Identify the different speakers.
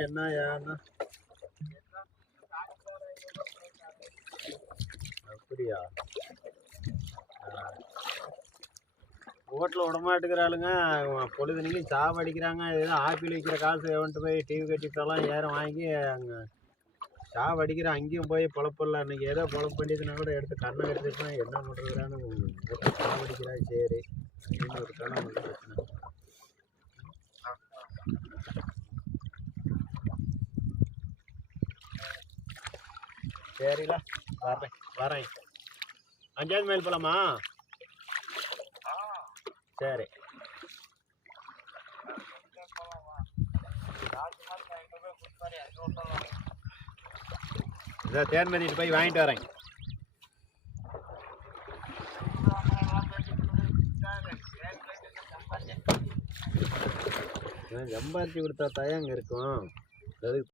Speaker 1: என்ன என்ன ஏன்னா அப்படியா ஓட்டில் விட மாட்டேங்கிறாளுங்க பொழுதுனைக்கும் சாவ அடிக்கிறாங்க. ஏதோ ஆப்பிள் வைக்கிற காசு எவன்ட்டு போய் டிவி கட்டிட்டெல்லாம் ஏறம் வாங்கி அங்கே சாவ அடிக்கிற அங்கேயும் போய் பொழப்பில்ல அன்றைக்கி ஏதோ பொழப்பு பண்ணிட்டுனா கூட எடுத்து கண்ணை கட்டிருப்பேன் என்ன பண்ணுறதுறான்னு சாவ அடிக்கிறா சரி. அப்படின்னு ஒரு கண்ணை சரில வரேன் வரேன். அஞ்சாவது மைல் போலாமா? சரி. இதோ தேன் மதிட்டு போய் வாங்கிட்டு வரேன். சம்பாரிச்சு கொடுத்தா தயங்க இருக்கும். அதுக்கு